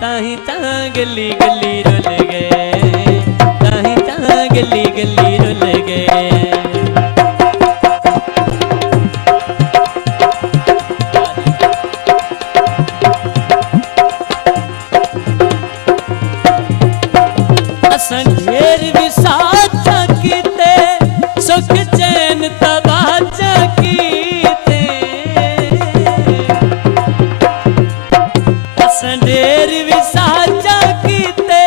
ताही ता गली गली रुल गए, ताही ता गली गली रुल गए। असन ढेर विसाचा कीते, सुख चैन तबाचा कीते। असन ढेर विसाचा कीते,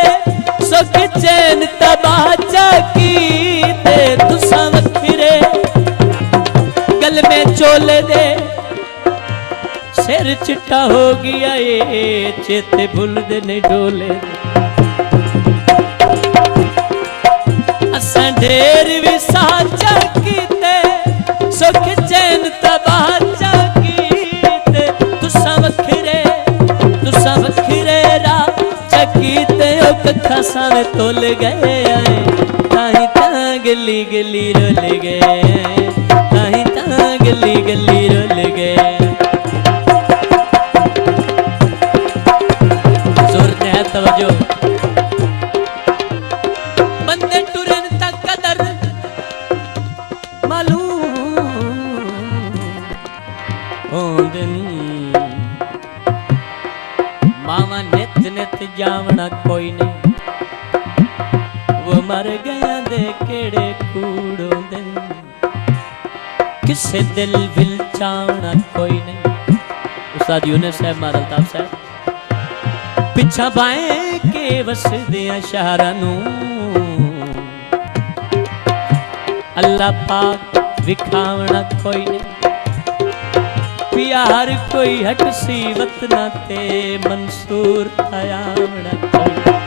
सुख चैन तबाचा कीते। तुसा वखरे गल में चोले दे, सिर चिट्टा हो गया ये, चेते भूल दे नहीं डोले दे। ढेर विसाचा कीते, सुख चैन तबाचा कीते। तुसा वखरे राचा कीते, ओ कखा सावे तोल गए आए। ताही ता गली गली रुल गए, ताही ता गली गली रुल गए। जोर ने है तवज्जो। बंदे टुरन तक कदर मालूम हो दिन, मामा नित नित जावना कोई नहीं, वो मर गया दे केड़े कूड़ो दिन। किसे दिल विल चावना कोई नहीं। उस्ताद यूनुस साहब मारल ताब साहब पिछा बाएं के वस दिया शहरा नू, अल्लाह पाक विखावना कोई नहीं। प्यार कोई हट सी वतना ते, मंसूर थयावना कोई।